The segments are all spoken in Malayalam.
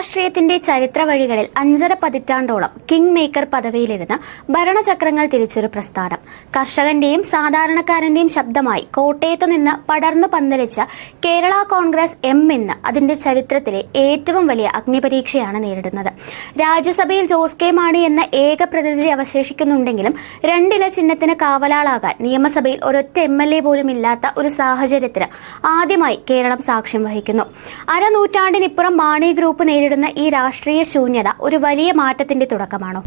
രാഷ്ട്രീയത്തിന്റെ ചരിത്ര വഴികളിൽ 5.5 പതിറ്റാണ്ടോളം കിങ് മേക്കർ പദവിയിലിരുന്ന് ഭരണചക്രങ്ങൾ തിരിച്ചൊരു പ്രസ്ഥാനം. കർഷകന്റെയും സാധാരണക്കാരന്റെയും ശബ്ദമായി കോട്ടയത്ത് നിന്ന് പടർന്നു പന്തലിച്ച കേരള കോൺഗ്രസ് എം ഇന്ന് അതിന്റെ ചരിത്രത്തിലെ ഏറ്റവും വലിയ അഗ്നിപരീക്ഷയാണ് നേരിടുന്നത്. രാജ്യസഭയിൽ ജോസ് കെ മാണി എന്ന ഏക പ്രതിനിധി അവശേഷിക്കുന്നുണ്ടെങ്കിലും 2 ഇല ചിഹ്നത്തിന് കാവലാളാകാൻ നിയമസഭയിൽ ഒരൊറ്റ MLA പോലും ഇല്ലാത്ത ഒരു സാഹചര്യത്തിന് ആദ്യമായി കേരളം സാക്ഷ്യം വഹിക്കുന്നു. അരനൂറ്റാണ്ടിനിപ്പുറം മാണി ഗ്രൂപ്പ് നേരിടുന്ന ഈ രാഷ്ട്രീയ ശൂന്യത ഒരു വലിയ മാറ്റത്തിന്റെ തുടക്കമാണോ?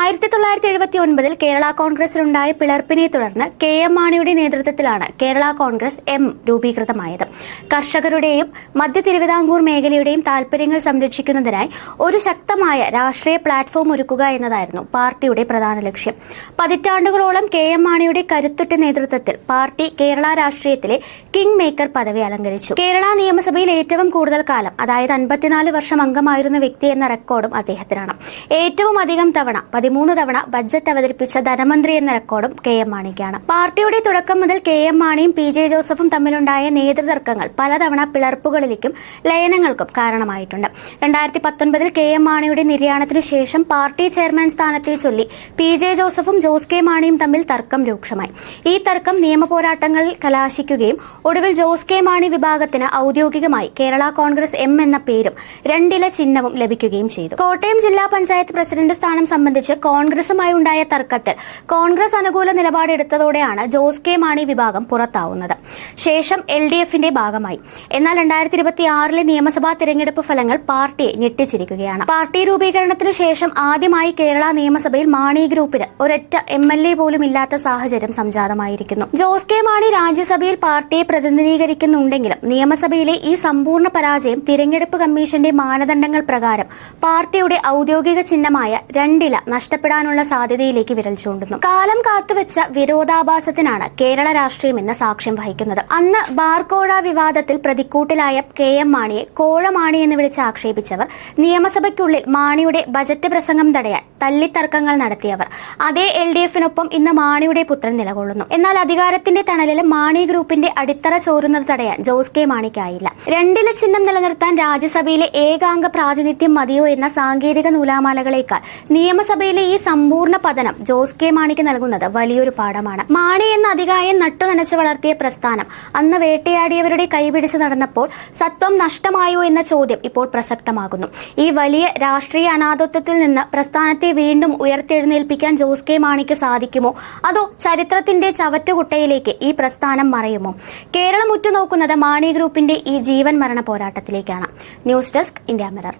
1979 കേരള കോൺഗ്രസിലുണ്ടായ പിളർപ്പിനെ തുടർന്ന് KM മാണിയുടെ നേതൃത്വത്തിലാണ് കേരള കോൺഗ്രസ് എം രൂപീകൃതമായത്. കർഷകരുടെയും മധ്യ തിരുവിതാംകൂർ മേഖലയുടെയും താൽപര്യങ്ങൾ സംരക്ഷിക്കുന്നതിനായി ഒരു ശക്തമായ രാഷ്ട്രീയ പ്ലാറ്റ്ഫോം ഒരുക്കുക എന്നതായിരുന്നു പാർട്ടിയുടെ പ്രധാന ലക്ഷ്യം. പതിറ്റാണ്ടുകളോളം KM മാണിയുടെ കരുത്തുറ്റ നേതൃത്വത്തിൽ പാർട്ടി കേരള രാഷ്ട്രീയത്തിലെ കിങ് മേക്കർ പദവി അലങ്കരിച്ചു. കേരള നിയമസഭയിൽ ഏറ്റവും കൂടുതൽ കാലം, അതായത് 54 വർഷം അംഗമായിരുന്ന വ്യക്തി എന്ന റെക്കോർഡും അദ്ദേഹത്തിനാണ്. ഏറ്റവും അധികം തവണ 13 തവണ ബജറ്റ് അവതരിപ്പിച്ച ധനമന്ത്രി എന്ന റെക്കോർഡും KM മാണിക്കാണ്. പാർട്ടിയുടെ തുടക്കം മുതൽ KM മാണിയും PJ ജോസഫും തമ്മിലുണ്ടായ നേതൃതർക്കങ്ങൾ പലതവണ പിളർപ്പുകളിലേക്കും ലയനങ്ങൾക്കും കാരണമായിട്ടുണ്ട്. 2019 KM മാണിയുടെ നിര്യാണത്തിനു ശേഷം പാർട്ടി ചെയർമാൻ സ്ഥാനത്തെ ചൊല്ലി PJ ജോസഫും ജോസ് കെ മാണിയും തമ്മിൽ തർക്കം രൂക്ഷമായി. ഈ തർക്കം നിയമപോരാട്ടങ്ങളിൽ കലാശിക്കുകയും ഒടുവിൽ ജോസ് കെ മാണി വിഭാഗത്തിന് ഔദ്യോഗികമായി കേരള കോൺഗ്രസ് എം എന്ന പേരും 2 ഇല ചിഹ്നവും ലഭിക്കുകയും ചെയ്തു. കോട്ടയം ജില്ലാ പഞ്ചായത്ത് പ്രസിഡന്റ് സ്ഥാനം സംബന്ധിച്ച് കോൺഗ്രസുമായി ഉണ്ടായ തർക്കത്തിൽ കോൺഗ്രസ് അനുകൂല നിലപാടെടുത്തതോടെയാണ് ജോസ് കെ മാണി വിഭാഗം പുറത്താവുന്നത്. ശേഷം LDFന്റെ ഭാഗമായി. എന്നാൽ 2026 നിയമസഭാ തിരഞ്ഞെടുപ്പ് ഫലങ്ങൾ പാർട്ടിയെ ഞെട്ടിച്ചിരിക്കുകയാണ്. പാർട്ടി രൂപീകരണത്തിനു ശേഷം ആദ്യമായി കേരള നിയമസഭയിൽ മാണി ഗ്രൂപ്പിന് ഒരൊറ്റ MLA പോലും ഇല്ലാത്ത സാഹചര്യം സംജാതമായിരിക്കുന്നു. ജോസ് കെ മാണി രാജ്യസഭയിൽ പാർട്ടിയെ പ്രതിനിധീകരിക്കുന്നുണ്ടെങ്കിലും നിയമസഭയിലെ ഈ സമ്പൂർണ്ണ പരാജയം തിരഞ്ഞെടുപ്പ് കമ്മീഷന്റെ മാനദണ്ഡങ്ങൾ പ്രകാരം പാർട്ടിയുടെ ഔദ്യോഗിക ചിഹ്നമായ 2 ഇല നഷ്ടപ്പെടാനുള്ള സാധ്യതയിലേക്ക് വിരൽ ചൂണ്ടുന്നു. കാലം കാത്തുവെച്ച വിരോധാഭാസത്തിനാണ് കേരള രാഷ്ട്രീയം ഇന്ന് സാക്ഷ്യം വഹിക്കുന്നത്. അന്ന് ബാർകോഴ വിവാദത്തിൽ പ്രതിക്കൂട്ടിലായ KM മാണിയെ കോഴമാണി എന്ന് വിളിച്ച് ആക്ഷേപിച്ചവർ, നിയമസഭയ്ക്കുള്ളിൽ മാണിയുടെ ബജറ്റ് പ്രസംഗം തടയാൻ തല്ലിത്തർക്കങ്ങൾ നടത്തിയവർ, അതേ LDFനൊപ്പം ഇന്ന് മാണിയുടെ പുത്രൻ നിലകൊള്ളുന്നു. എന്നാൽ അധികാരത്തിന്റെ തണലിൽ മാണി ഗ്രൂപ്പിന്റെ അടിത്തറ ചോരുന്നത് തടയാൻ ജോസ് കെ മാണിക്കായില്ല. 2 ഇല ചിഹ്നം നിലനിർത്താൻ രാജ്യസഭയിലെ ഏകാംഗ പ്രാതിനിധ്യം മതിയോ എന്ന സാങ്കേതിക നൂലാമാലകളേക്കാൾ നിയമസഭയിലെ ഈ സമ്പൂർണ്ണ പതനം ജോസ് കെ മാണിക്ക് നൽകുന്നത് വലിയൊരു പാഠമാണ്. മാണി എന്ന അധികായം നട്ടുനനച്ചു വളർത്തിയ പ്രസ്ഥാനം അന്ന് വേട്ടയാടിയവരുടെ കൈപിടിച്ചു നടന്നപ്പോൾ സത്വം നഷ്ടമായോ എന്ന ചോദ്യം ഇപ്പോൾ പ്രസക്തമാകുന്നു. ഈ വലിയ രാഷ്ട്രീയ അനാഥത്വത്തിൽ നിന്ന് പ്രസ്ഥാനത്തെ വീണ്ടും ഉയർത്തെഴുന്നേൽപ്പിക്കാൻ ജോസ് കെ മാണിക്ക് സാധിക്കുമോ, അതോ ചരിത്രത്തിന്റെ ചവറ്റുകുട്ടയിലേക്ക് ഈ പ്രസ്ഥാനം മറയുമോ? കേരളം ഉറ്റുനോക്കുന്നത് മാണി ഗ്രൂപ്പിന്റെ ഈ ജീവൻ മരണ പോരാട്ടത്തിലേക്കാണ്. News desk, India mirror.